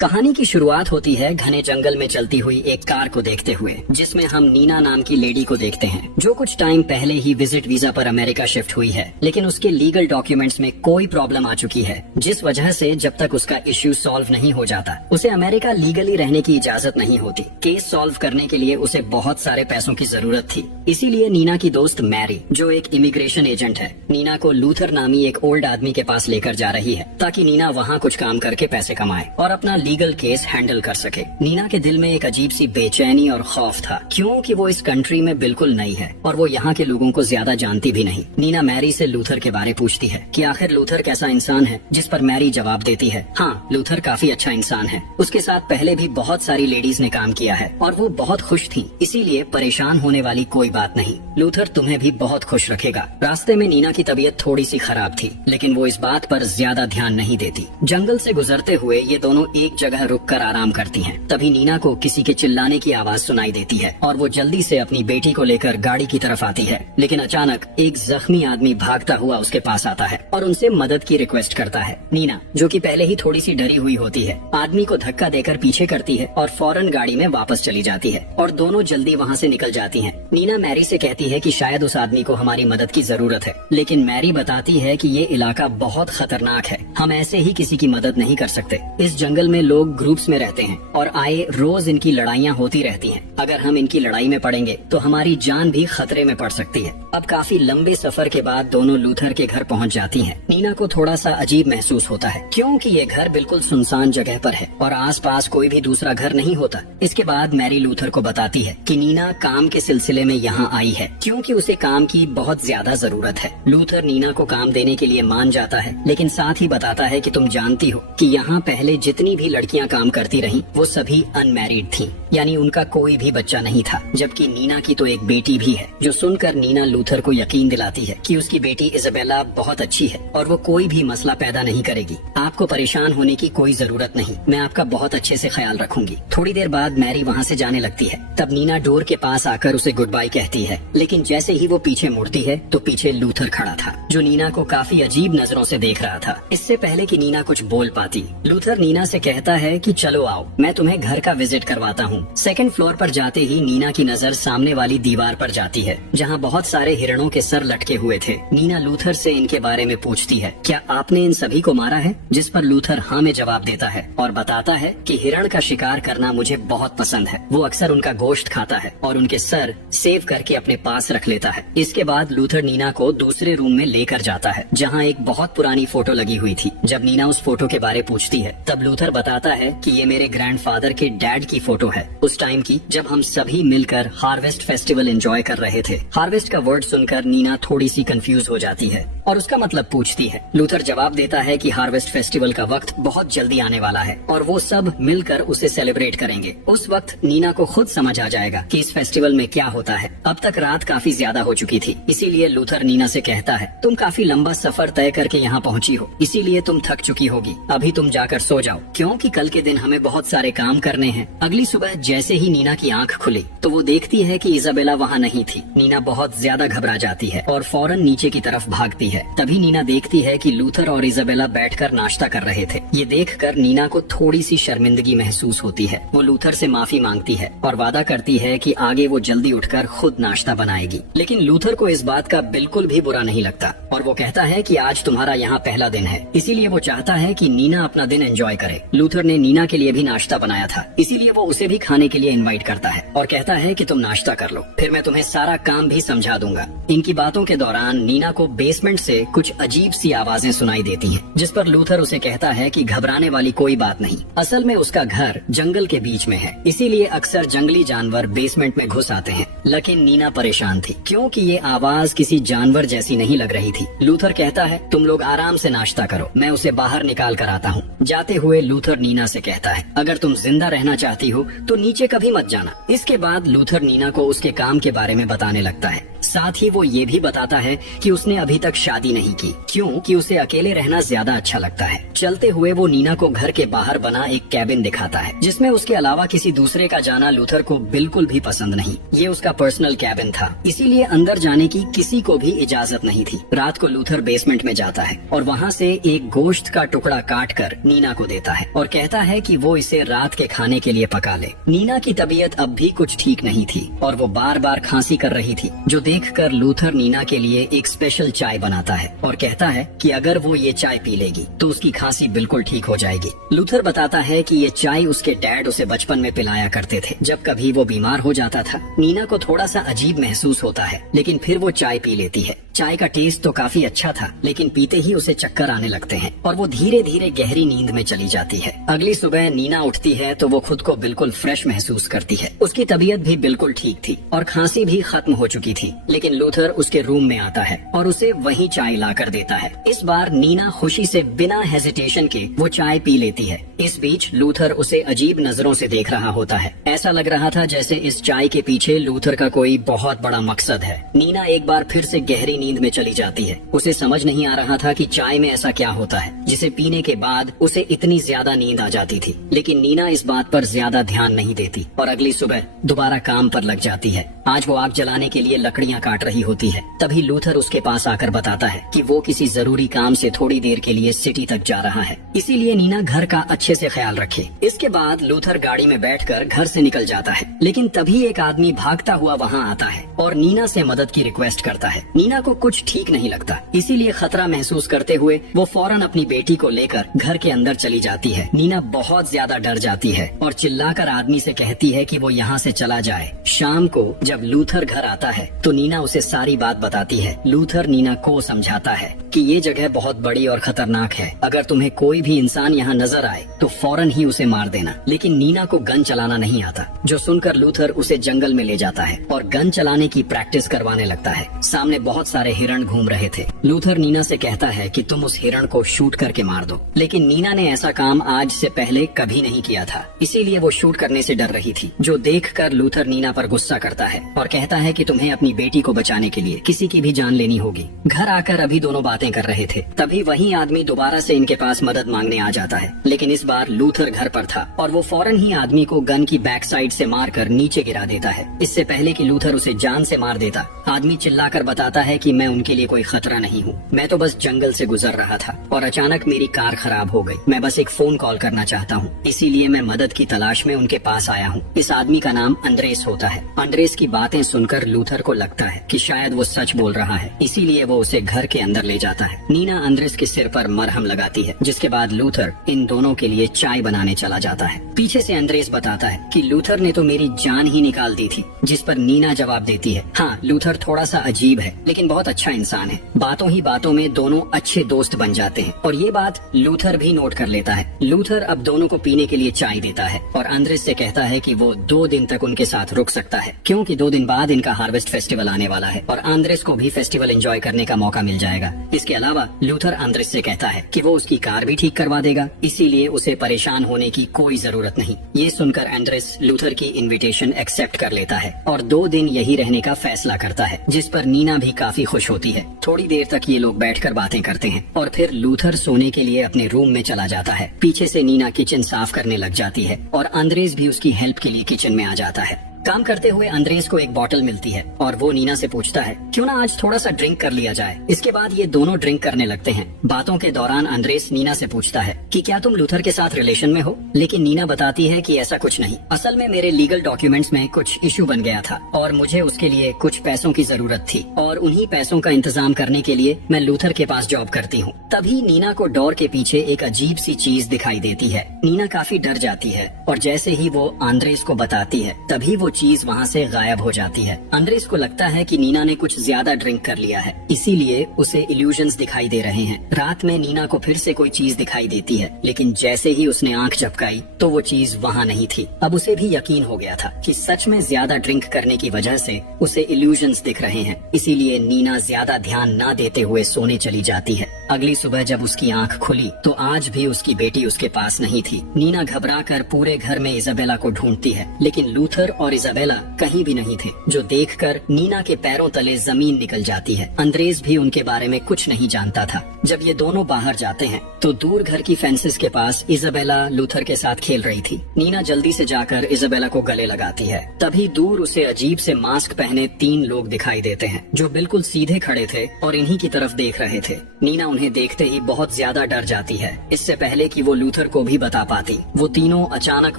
कहानी की शुरुआत होती है घने जंगल में चलती हुई एक कार को देखते हुए, जिसमें हम नीना नाम की लेडी को देखते हैं, जो कुछ टाइम पहले ही विजिट वीजा पर अमेरिका शिफ्ट हुई है, लेकिन उसके लीगल डॉक्यूमेंट्स में कोई प्रॉब्लम आ चुकी है, जिस वजह से जब तक उसका इश्यू सॉल्व नहीं हो जाता उसे अमेरिका लीगली रहने की इजाजत नहीं होती। केस सॉल्व करने के लिए उसे बहुत सारे पैसों की जरूरत थी। इसीलिए नीना की दोस्त मैरी, जो एक इमिग्रेशन एजेंट है, नीना को लूथर नामी एक ओल्ड आदमी के पास लेकर जा रही है, ताकि नीना वहाँ कुछ काम करके पैसे कमाए और अपना लीगल केस हैंडल कर सके। नीना के दिल में एक अजीब सी बेचैनी और खौफ था, क्योंकि वो इस कंट्री में बिल्कुल नई है और वो यहाँ के लोगों को ज्यादा जानती भी नहीं। नीना मैरी से लूथर के बारे पूछती है कि आखिर लूथर कैसा इंसान है, जिस पर मैरी जवाब देती है, हाँ, लूथर काफी अच्छा इंसान है। उसके साथ पहले भी बहुत सारी लेडीज ने काम किया है और वो बहुत खुश थी, इसीलिए परेशान होने वाली कोई बात नहीं। लूथर तुम्हें भी बहुत खुश रखेगा। रास्ते में नीना की तबीयत थोड़ी सी खराब थी, लेकिन वो इस बात पर ज्यादा ध्यान नहीं देती। जंगल से गुजरते हुए ये दोनों एक जगह रुककर आराम करती हैं। तभी नीना को किसी के चिल्लाने की आवाज सुनाई देती है और वो जल्दी से अपनी बेटी को लेकर गाड़ी की तरफ आती है, लेकिन अचानक एक जख्मी आदमी भागता हुआ उसके पास आता है और उनसे मदद की रिक्वेस्ट करता है। नीना, जो कि पहले ही थोड़ी सी डरी हुई होती है, आदमी को धक्का देकर पीछे करती है और फौरन गाड़ी में वापस चली जाती है और दोनों जल्दी वहाँ से निकल जाती हैं। नीना मैरी से कहती है कि शायद उस आदमी को हमारी मदद की जरूरत है, लेकिन मैरी बताती है कि ये इलाका बहुत खतरनाक है, हम ऐसे ही किसी की मदद नहीं कर सकते। इस जंगल में लोग ग्रुप्स में रहते हैं और आए रोज इनकी लड़ाइयाँ होती रहती हैं। अगर हम इनकी लड़ाई में पड़ेंगे तो हमारी जान भी खतरे में पड़ सकती है। अब काफी लंबे सफर के बाद दोनों लूथर के घर पहुंच जाती हैं। नीना को थोड़ा सा अजीब महसूस होता है, क्योंकि ये घर बिल्कुल सुनसान जगह पर है और आसपास कोई भी दूसरा घर नहीं होता। इसके बाद मैरी लूथर को बताती है कि नीना काम के सिलसिले में यहाँ आई है, क्योंकि उसे काम की बहुत ज्यादा जरूरत है। लूथर नीना को काम देने के लिए मान जाता है, लेकिन साथ ही बताता है कि तुम जानती हो कि यहाँ पहले जितनी भी लड़कियाँ काम करती रहीं, वो सभी अनमैरिड थीं, यानी उनका कोई भी बच्चा नहीं था, जबकि नीना की तो एक बेटी भी है। जो सुनकर नीना लूथर को यकीन दिलाती है कि उसकी बेटी इजाबेला बहुत अच्छी है और वो कोई भी मसला पैदा नहीं करेगी। आपको परेशान होने की कोई जरूरत नहीं, मैं आपका बहुत अच्छे से ख्याल रखूंगी। थोड़ी देर बाद मैरी वहाँ से जाने लगती है। तब नीना डोर के पास आकर उसे गुड बाय कहती है, लेकिन जैसे ही वो पीछे मुड़ती है तो पीछे लूथर खड़ा था, जो नीना को काफी अजीब नजरों से देख रहा था। इससे पहले कि नीना कुछ बोल पाती, लूथर नीना से कहता है कि चलो आओ, मैं तुम्हें घर का विजिट करवाता हूँ। सेकंड फ्लोर पर जाते ही नीना की नजर सामने वाली दीवार पर जाती है, जहाँ बहुत सारे हिरणों के सर लटके हुए थे। नीना लूथर से इनके बारे में पूछती है, क्या आपने इन सभी को मारा है? जिस पर लूथर हाँ में जवाब देता है और बताता है कि हिरण का शिकार करना मुझे बहुत पसंद है। वो अक्सर उनका गोश्त खाता है और उनके सर सेव करके अपने पास रख लेता है। इसके बाद लूथर नीना को दूसरे रूम में लेकर जाता है, जहाँ एक बहुत पुरानी फोटो लगी हुई थी। जब नीना उस फोटो के बारे पूछती है, तब लूथर बताता है कि ये मेरे ग्रैंडफादर के डैड की फोटो है, उस टाइम की जब हम सभी मिलकर हार्वेस्ट फेस्टिवल एंजॉय कर रहे थे। हार्वेस्ट का वर्ड सुनकर नीना थोड़ी सी कंफ्यूज हो जाती है और उसका मतलब पूछती है। लूथर जवाब देता है कि हार्वेस्ट फेस्टिवल का वक्त बहुत जल्दी आने वाला है और वो सब मिलकर उसे सेलिब्रेट करेंगे। उस वक्त नीना को खुद समझ आ जाएगा कि इस फेस्टिवल में क्या होता है। अब तक रात काफी ज्यादा हो चुकी थी, इसीलिए लूथर नीना से कहता है, तुम काफी लंबा सफर तय करके यहाँ पहुँची हो, इसीलिए तुम थक चुकी होगी। अभी तुम जाकर सो जाओ, क्योंकि कल के दिन हमें बहुत सारे काम करने हैं। अगली सुबह जैसे ही नीना की आंख खुली तो वो देखती है कि इजाबेला वहाँ नहीं थी। नीना बहुत ज्यादा घबरा जाती है और फौरन नीचे की तरफ भागती है। तभी नीना देखती है कि लूथर और इजाबेला बैठकर नाश्ता कर रहे थे। ये देखकर नीना को थोड़ी सी शर्मिंदगी महसूस होती है। वो लूथर से माफी मांगती है और वादा करती है कि आगे वो जल्दी उठकर खुद नाश्ता बनाएगी। लेकिन लूथर को इस बात का बिल्कुल भी बुरा नहीं लगता और वो कहता है कि आज तुम्हारा यहाँ पहला दिन है, इसीलिए वो चाहता है कि नीना अपना दिन एंजॉय करे। लूथर ने नीना के लिए भी नाश्ता बनाया था, इसीलिए वो उसे भी खाने के लिए इनवाइट करता है और कहता है कि तुम नाश्ता कर लो, फिर मैं तुम्हें सारा काम भी समझा दूंगा। इनकी बातों के दौरान नीना को बेसमेंट से कुछ अजीब सी आवाजें सुनाई देती हैं, जिस पर लूथर उसे कहता है कि घबराने वाली कोई बात नहीं। असल में उसका घर जंगल के बीच में है, इसीलिए अक्सर जंगली जानवर बेसमेंट में घुस आते हैं। लेकिन नीना परेशान थी, क्योंकि ये आवाज किसी जानवर जैसी नहीं लग रही थी। लूथर कहता है, तुम लोग आराम से नाश्ता करो, मैं उसे बाहर निकाल कर आता हूँ। जाते हुए लूथर नीना से कहता है, अगर तुम जिंदा रहना चाहती हो तो नीचे कभी मत जाना। इसके बाद लूथर नीना को उसके काम के बारे में बताने लगता है। साथ ही वो ये भी बताता है कि उसने अभी तक शादी नहीं की, क्योंकि उसे अकेले रहना ज्यादा अच्छा लगता है। चलते हुए वो नीना को घर के बाहर बना एक कैबिन दिखाता है, जिसमें उसके अलावा किसी दूसरे का जाना लूथर को बिल्कुल भी पसंद नहीं। ये उसका पर्सनल कैबिन था, इसीलिए अंदर जाने की किसी को भी इजाजत नहीं थी। रात को लूथर बेसमेंट में जाता है और वहाँ से एक गोश्त का टुकड़ा काट कर नीना को देता है और कहता है कि वो इसे रात के खाने के लिए पका ले। नीना की तबीयत अब भी कुछ ठीक नहीं थी और वो बार बार खांसी कर रही थी, जो देखकर लूथर नीना के लिए एक स्पेशल चाय बनाता है और कहता है कि अगर वो ये चाय पी लेगी तो उसकी खांसी बिल्कुल ठीक हो जाएगी। लूथर बताता है कि ये चाय उसके डैड उसे बचपन में पिलाया करते थे जब कभी वो बीमार हो जाता था। नीना को थोड़ा सा अजीब महसूस होता है, लेकिन फिर वो चाय पी लेती है। चाय का टेस्ट तो काफी अच्छा था, लेकिन पीते ही उसे चक्कर आने लगते हैं और वो धीरे धीरे गहरी नींद में चली जाती है। अगली सुबह नीना उठती है तो वो खुद को बिल्कुल फ्रेश महसूस करती है। उसकी तबीयत भी बिल्कुल ठीक थी और खांसी भी खत्म हो चुकी थी, लेकिन लूथर उसके रूम में आता है और उसे वही चाय ला कर देता है। इस बार नीना खुशी से बिना हेजिटेशन के वो चाय पी लेती है। इस बीच लूथर उसे अजीब नजरों से देख रहा होता है। ऐसा लग रहा था जैसे इस चाय के पीछे लूथर का कोई बहुत बड़ा मकसद है। नीना एक बार फिर से गहरी नींद में चली जाती है। उसे समझ नहीं आ रहा था कि चाय में ऐसा क्या होता है जिसे पीने के बाद उसे इतनी ज्यादा नींद आ जाती थी, लेकिन नीना इस बात पर ज्यादा ध्यान नहीं देती और अगली सुबह दोबारा काम पर लग जाती है। आज वो आग जलाने के लिए लकड़ियाँ काट रही होती है। तभी लूथर उसके पास आकर बताता है कि वो किसी जरूरी काम से थोड़ी देर के लिए सिटी तक जा रहा है, इसीलिए नीना घर का अच्छे से ख्याल रखे। इसके बाद लूथर गाड़ी में बैठकर घर से निकल जाता है, लेकिन तभी एक आदमी भागता हुआ वहाँ आता है और नीना से मदद की रिक्वेस्ट करता है। नीना को कुछ ठीक नहीं लगता, इसीलिए खतरा महसूस करते हुए वो फौरन अपनी बेटी को लेकर घर के अंदर चली जाती है। नीना बहुत ज्यादा डर जाती है और चिल्लाकर आदमी से कहती है कि वो यहाँ से चला जाए। शाम को जब लूथर घर आता है तो नीना उसे सारी बात बताती है। लूथर नीना को समझाता है कि ये जगह बहुत बड़ी और खतरनाक है, अगर तुम्हें कोई भी इंसान यहाँ नजर आए तो फौरन ही उसे मार देना। लेकिन नीना को गन चलाना नहीं आता, जो सुनकर लूथर उसे जंगल में ले जाता है और गन चलाने की प्रैक्टिस करवाने लगता है। सामने बहुत सारे हिरण घूम रहे थे। लूथर नीना से कहता है कि तुम उस हिरण को शूट करके मार दो, लेकिन नीना ने ऐसा काम आज से पहले कभी नहीं किया था, इसीलिए वो शूट करने से डर रही थी, जो देखकर लूथर नीना पर गुस्सा करता है और कहता है कि तुम्हें अपनी बेटी को बचाने के लिए किसी की भी जान लेनी होगी। घर आकर अभी दोनों बातें कर रहे थे, तभी वही आदमी दोबारा से इनके पास मदद मांगने आ जाता है, लेकिन इस बार लूथर घर पर था और वो फौरन ही आदमी को गन की बैक साइड से मारकर नीचे गिरा देता है। इससे पहले कि लूथर उसे जान से मार देता, आदमी चिल्लाकर बताता है कि मैं उनके लिए कोई खतरा नहीं हूँ, मैं तो बस जंगल से गुजर रहा था और अचानक मेरी कार खराब हो गई। मैं बस एक फोन कॉल करना चाहता हूँ, इसीलिए मैं मदद की तलाश में उनके पास आया हूँ। इस आदमी का नाम अंद्रेस होता है। अंद्रेस की बातें सुनकर लूथर को लगता है कि शायद वो सच बोल रहा है, इसीलिए वो उसे घर के अंदर ले जाता है। नीना अंद्रेस के सिर पर मरहम लगाती है, जिसके बाद लूथर इन दोनों के लिए चाय बनाने चला जाता है। पीछे से अंद्रेस बताता है कि लूथर ने तो मेरी जान ही निकाल दी थी, जिस पर नीना जवाब देती है, हाँ लूथर थोड़ा सा अजीब है लेकिन बहुत अच्छा इंसान है। बातों ही बातों में दोनों अच्छे दोस्त बन जाते हैं और ये बात लूथर भी नोट कर लेता है। लूथर अब दोनों को पीने के लिए चाय देता है और अंद्रेस से कहता है कि वो 2 दिन तक उनके साथ रुक सकता है, क्योंकि 2 दिन बाद इनका हार्वेस्ट फेस्टिवल आने वाला है और अंद्रेस को भी फेस्टिवल एंजॉय करने का मौका मिल जाएगा। इसके अलावा लूथर अंद्रेस से कहता है कि वो उसकी कार भी ठीक करवा देगा, इसीलिए उसे परेशान होने की कोई जरूरत नहीं। ये सुनकर अंद्रेस लूथर की इन्विटेशन एक्सेप्ट कर लेता है और 2 दिन यही रहने का फैसला करता है, जिस पर नीना भी काफी खुश होती है। थोड़ी देर तक ये लोग बैठकर बातें करते हैं और फिर लूथर सोने के लिए अपने रूम में चला जाता है। पीछे से नीना किचन साफ करने लग जाती है और अंद्रेस भी उसकी हेल्प के लिए किचन में आ जाता है। काम करते हुए अंद्रेस को एक बॉटल मिलती है और वो नीना से पूछता है क्यों ना आज थोड़ा सा ड्रिंक कर लिया जाए। इसके बाद ये दोनों ड्रिंक करने लगते हैं। बातों के दौरान अंद्रेस नीना से पूछता है कि क्या तुम लूथर के साथ रिलेशन में हो, लेकिन नीना बताती है कि ऐसा कुछ नहीं, असल में मेरे लीगल डॉक्यूमेंट्स में कुछ इशू बन गया था और मुझे उसके लिए कुछ पैसों की जरूरत थी और उन्हीं पैसों का इंतजाम करने के लिए मैं लूथर के पास जॉब करती हूँ। तभी नीना को डोर के पीछे एक अजीब सी चीज दिखाई देती है। नीना काफी डर जाती है और जैसे ही वो अंद्रेस को बताती है तभी वो चीज वहाँ से गायब हो जाती है। अंद्रेस को लगता है कि नीना ने कुछ ज्यादा ड्रिंक कर लिया है, इसीलिए उसे इल्यूजन्स दिखाई दे रहे हैं। रात में नीना को फिर से कोई चीज दिखाई देती है, लेकिन जैसे ही उसने आंख झपकाई तो वो चीज वहाँ नहीं थी। अब उसे भी यकीन हो गया था कि सच में ज्यादा ड्रिंक करने की वजह से उसे इल्यूजन्स दिख रहे हैं, इसीलिए नीना ज्यादा ध्यान न देते हुए सोने चली जाती है। अगली सुबह जब उसकी आंख खुली तो आज भी उसकी बेटी उसके पास नहीं थी। नीना घबराकर पूरे घर में इजाबेला को ढूंढती है, लेकिन लूथर और इजाबेला कहीं भी नहीं थे, जो देखकर नीना के पैरों तले जमीन निकल जाती है। अंद्रेस भी उनके बारे में कुछ नहीं जानता था। जब ये दोनों बाहर जाते हैं तो दूर घर की फेंसेस के पास इजाबेला लूथर के साथ खेल रही थी। नीना जल्दी से जाकर इजाबेला को गले लगाती है। तभी दूर उसे अजीब से मास्क पहने 3 लोग दिखाई देते हैं, जो बिल्कुल सीधे खड़े थे और इन्हीं की तरफ देख रहे थे। नीना उन्हें देखते ही बहुत ज्यादा डर जाती है। इससे पहले कि वो लूथर को भी बता पाती, वो तीनों अचानक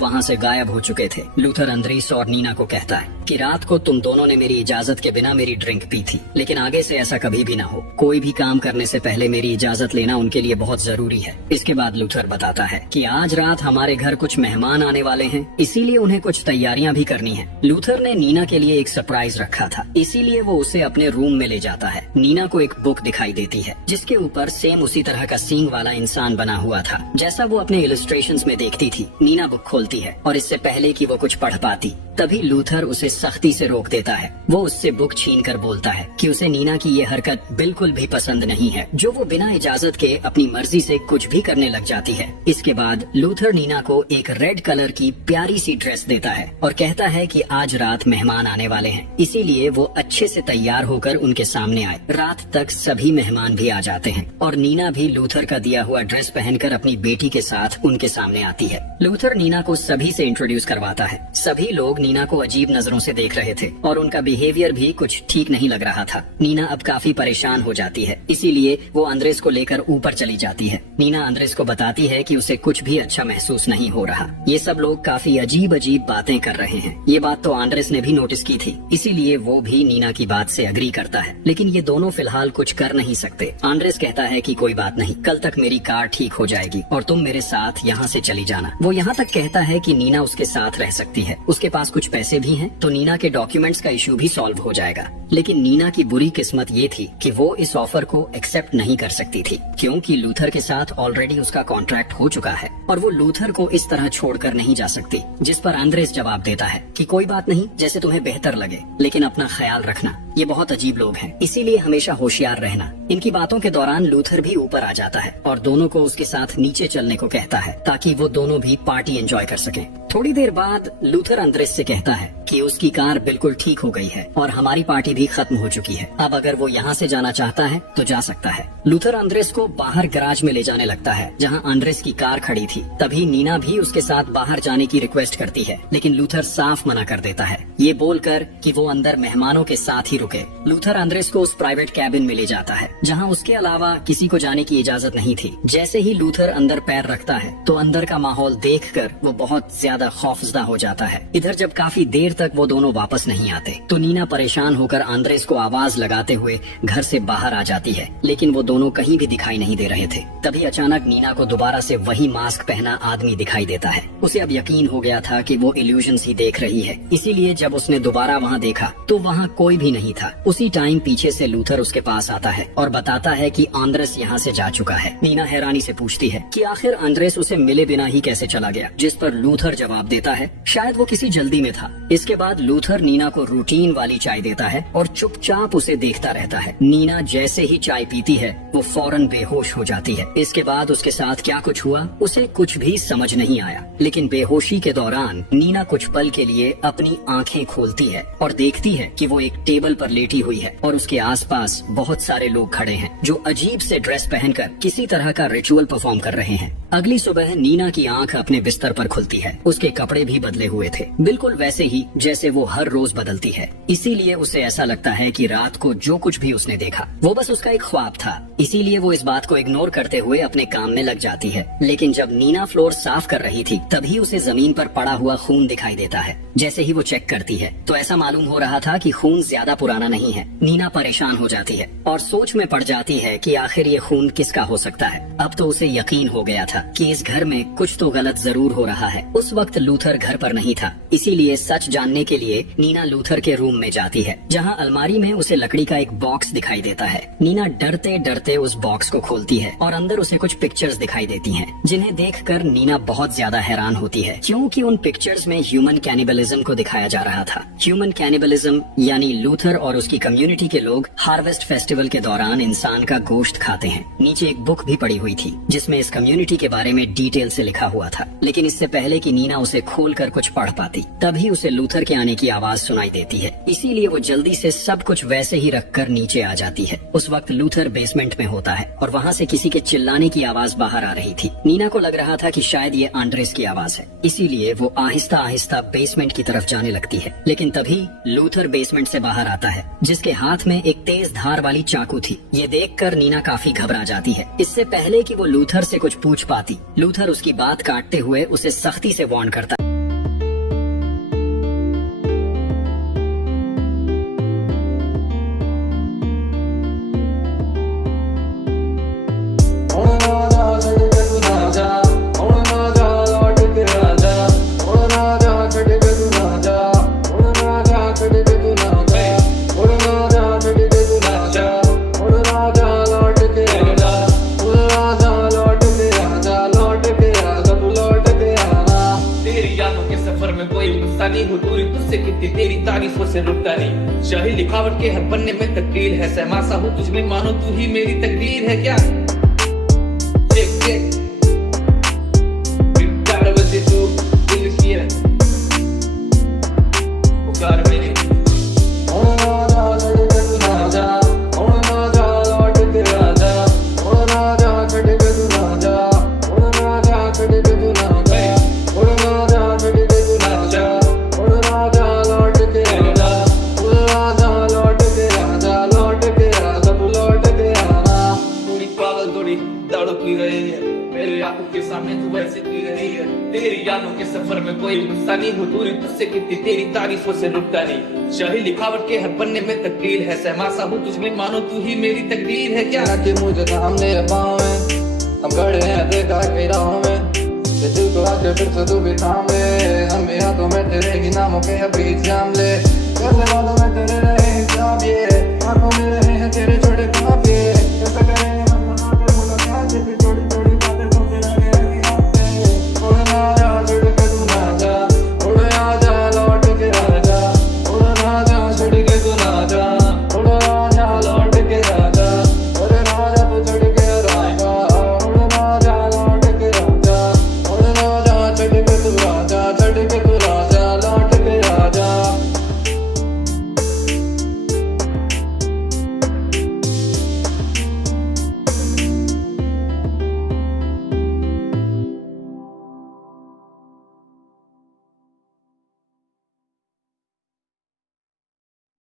वहाँ से गायब हो चुके थे। लूथर अंद्रेस और नीना को कहता है कि रात को तुम दोनों ने मेरी इजाजत के बिना मेरी ड्रिंक पी थी, लेकिन आगे से ऐसा कभी भी ना हो। कोई भी काम करने से पहले मेरी इजाजत लेना उनके लिए बहुत जरूरी है। इसके बाद लूथर बताता है कि आज रात हमारे घर कुछ मेहमान आने वाले हैं, इसीलिए उन्हें कुछ तैयारियां भी करनी है। लूथर ने नीना के लिए एक सरप्राइज रखा था, इसीलिए वो उसे अपने रूम में ले जाता है। नीना को एक बुक दिखाई देती है जिसके ऊपर सेम उसी तरह का सींग वाला इंसान बना हुआ था जैसा वो अपने इलस्ट्रेशंस में देखती थी। नीना बुक खोलती है और इससे पहले कि वो कुछ पढ़ पाती, तभी लूथर उसे सख्ती से रोक देता है। वो उससे बुक छीन कर बोलता है कि उसे नीना की ये हरकत बिल्कुल भी पसंद नहीं है, जो वो बिना इजाजत के अपनी मर्जी से कुछ भी करने लग जाती है। इसके बाद लूथर नीना को एक रेड कलर की प्यारी सी ड्रेस देता है और कहता है कि आज रात मेहमान आने वाले हैं, इसीलिए वो अच्छे से तैयार होकर उनके सामने आए। रात तक सभी मेहमान भी आ जाते हैं और नीना भी लूथर का दिया हुआ ड्रेस पहनकर अपनी बेटी के साथ उनके सामने आती है। लूथर नीना को सभी से इंट्रोड्यूस करवाता है। सभी लोग नीना को अजीब नजरों से देख रहे थे और उनका बिहेवियर भी कुछ ठीक नहीं लग रहा था। नीना अब काफी परेशान हो जाती है, इसीलिए वो अंद्रेस को लेकर ऊपर चली जाती है। नीना अंद्रेस को बताती है कि उसे कुछ भी अच्छा महसूस नहीं हो रहा। ये सब लोग काफी अजीब अजीब बातें कर रहे हैं। ये बात तो अंद्रेस ने भी नोटिस की थी, इसीलिए वो भी नीना की बात से अग्री करता है। लेकिन ये दोनों फिलहाल कुछ कर नहीं सकते। अंद्रेस कहता है कि कोई बात नहीं, कल तक मेरी कार ठीक हो जाएगी और तुम मेरे साथ यहाँ से चली जाना। वो यहाँ तक कहता है कि नीना उसके साथ रह सकती है, उसके पास कुछ पैसे भी हैं, तो नीना के डॉक्यूमेंट्स का इशू भी सॉल्व हो जाएगा। लेकिन नीना की बुरी किस्मत ये थी कि वो इस ऑफर को एक्सेप्ट नहीं कर सकती थी, क्योंकि लूथर के साथ ऑलरेडी उसका कॉन्ट्रैक्ट हो चुका है और वो लूथर को इस तरह छोड़कर नहीं जा सकती। जिस पर अंद्रेस जवाब देता है कि कोई बात नहीं, जैसे तुम्हें बेहतर लगे, लेकिन अपना ख्याल रखना, ये बहुत अजीब लोग हैं, इसीलिए हमेशा होशियार रहना। इनकी बातों के दौरान लूथर भी ऊपर आ जाता है और दोनों को उसके साथ नीचे चलने को कहता है ताकि वो दोनों भी पार्टी एंजॉय कर सकें। थोड़ी देर बाद लूथर अंद्रेस से कहता है कि उसकी कार बिल्कुल ठीक हो गई है और हमारी पार्टी भी खत्म हो चुकी है। अब अगर वो यहाँ से जाना चाहता है तो जा सकता है। लूथर अंद्रेस को बाहर गैराज में ले जाने लगता है जहाँ अंद्रेस की कार खड़ी थी। तभी नीना भी उसके साथ बाहर जाने की रिक्वेस्ट करती है, लेकिन लूथर साफ मना कर देता है, ये बोलकर कि वो अंदर मेहमानों के साथ ही रुके। लूथर अंद्रेस को उस प्राइवेट कैबिन में ले जाता है जहाँ उसके अलावा किसी को जाने की इजाजत नहीं थी। जैसे ही लूथर अंदर पैर रखता है तो अंदर का माहौल देखकर वो बहुत ज्यादा खौफजदा हो जाता है। इधर जब काफी देर तक वो दोनों वापस नहीं आते तो नीना परेशान होकर अंद्रेस को आवाज लगाते हुए घर से बाहर आ जाती है, लेकिन वो दोनों कहीं भी दिखाई नहीं दे रहे थे। तभी अचानक नीना को दोबारा से वही मास्क पहना आदमी दिखाई देता है। उसे अब यकीन हो गया था कि वो इल्यूजन्स ही देख रही है, इसीलिए जब उसने दोबारा वहाँ देखा तो वहाँ कोई भी नहीं था। उसी टाइम पीछे से लूथर उसके पास आता है और बताता है कि अंद्रेस यहाँ से जा चुका है। नीना हैरानी से पूछती है कि आखिर अंद्रेस उसे मिले बिना ही कैसे चला गया, जिस पर लूथर जवाब देता है शायद वो किसी जल्दी में था। इसके बाद लूथर नीना को रूटीन वाली चाय देता है और चुपचाप उसे देखता रहता है। नीना जैसे ही चाय पीती है वो फौरन बेहोश हो जाती है। इसके बाद उसके साथ क्या कुछ हुआ उसे कुछ भी समझ नहीं आया, लेकिन बेहोशी के दौरान नीना कुछ पल के लिए अपनी आंखें खोलती है और देखती है कि वो एक टेबल पर लेटी हुई है और उसके आसपास बहुत सारे लोग खड़े हैं जो अजीब से ड्रेस पहनकर किसी तरह का रिचुअल परफॉर्म कर रहे हैं। अगली सुबह नीना की आंख अपने बिस्तर पर खुलती है। उसके कपड़े भी बदले हुए थे, बिल्कुल वैसे ही जैसे वो हर रोज बदलती है। इसीलिए उसे ऐसा लगता है कि रात को जो कुछ भी उसने देखा वो बस उसका एक ख्वाब था। इसीलिए वो इस बात को इग्नोर करते हुए अपने काम में लग जाती है। लेकिन जब नीना फ्लोर साफ कर रही थी तभी उसे जमीन पर पड़ा हुआ खून दिखाई देता है। जैसे ही वो चेक करती है तो ऐसा मालूम हो रहा था कि खून ज्यादा पुराना नहीं है। नीना परेशान हो जाती है और सोच में पड़ जाती है कि आखिर ये खून किसका हो सकता है। अब तो उसे यकीन हो गया था कि इस घर में कुछ तो गलत जरूर हो रहा है। उस वक्त लूथर घर पर नहीं था, इसीलिए सच जानने के लिए नीना लूथर के रूम में जाती है जहां अलमारी में उसे लकड़ी का एक बॉक्स दिखाई देता है। नीना डरते डरते उस बॉक्स को खोलती है और अंदर उसे कुछ पिक्चर्स दिखाई देती हैं, जिन्हें देखकर नीना बहुत ज्यादा हैरान होती है, क्योंकि उन पिक्चर्स में ह्यूमन कैनिबलिज्म को दिखाया जा रहा था। ह्यूमन कैनिबलिज्म यानी लूथर और उसकी कम्युनिटी के लोग हार्वेस्ट फेस्टिवल के दौरान इंसान का गोश्त खाते हैं। नीचे एक बुक भी पड़ी हुई थी जिसमें इस कम्युनिटी के बारे में डिटेल से लिखा हुआ था। लेकिन इससे पहले कि नीना नीना उसे खोलकर कुछ पढ़ पाती। तभी उसे लूथर के आने की आवाज सुनाई देती है, इसीलिए वो जल्दी से सब कुछ वैसे ही रखकर नीचे आ जाती है। उस वक्त लूथर बेसमेंट में होता है और वहाँ से किसी के चिल्लाने की आवाज बाहर आ रही थी। नीना को लग रहा था कि शायद ये आंड्रेस की आवाज है, इसीलिए वो आहिस्ता आहिस्ता बेसमेंट की तरफ जाने लगती है। लेकिन तभी लूथर बेसमेंट से बाहर आता है, जिसके हाथ में एक तेज धार वाली चाकू थी। ये देखकर नीना काफी घबरा जाती है। इससे पहले कि वो लूथर से कुछ पूछ पाती, लूथर उसकी बात काटते हुए उसे सख्ती से वार्न करता है। तेरी तारीफों से रुकता नहीं, शाही लिखावट के हर पन्ने में तकदीर है, सहमासा हूँ तुझ में, मानो तू ही मेरी तकदीर है क्या? प्यार वजह तू दिल किया पुकार मेरी मेरे आंखों के सामने तू वैसे पी रही है। तेरी यादों के सफर में कोई गुस्सा नहीं, हूँ दूरी तुझसे कितनी, तेरी तारीफों से रुकता नहीं, शाही लिखावट के हर पन्ने में तकदीर है, सहमासा हूँ तुझ में, मानो तू ही मेरी तकदीर है क्या? कि मुझे सामने पाँव में हम खड़े हैं देखा के राहों में, दिल को आके फिर से तू भी थाम ले, हम भी हाथों में तेरे ही नामों के अभी जाम ले, करने वालों में तेरे रहे हिसाब, ये आंखों में रहे हैं तेरे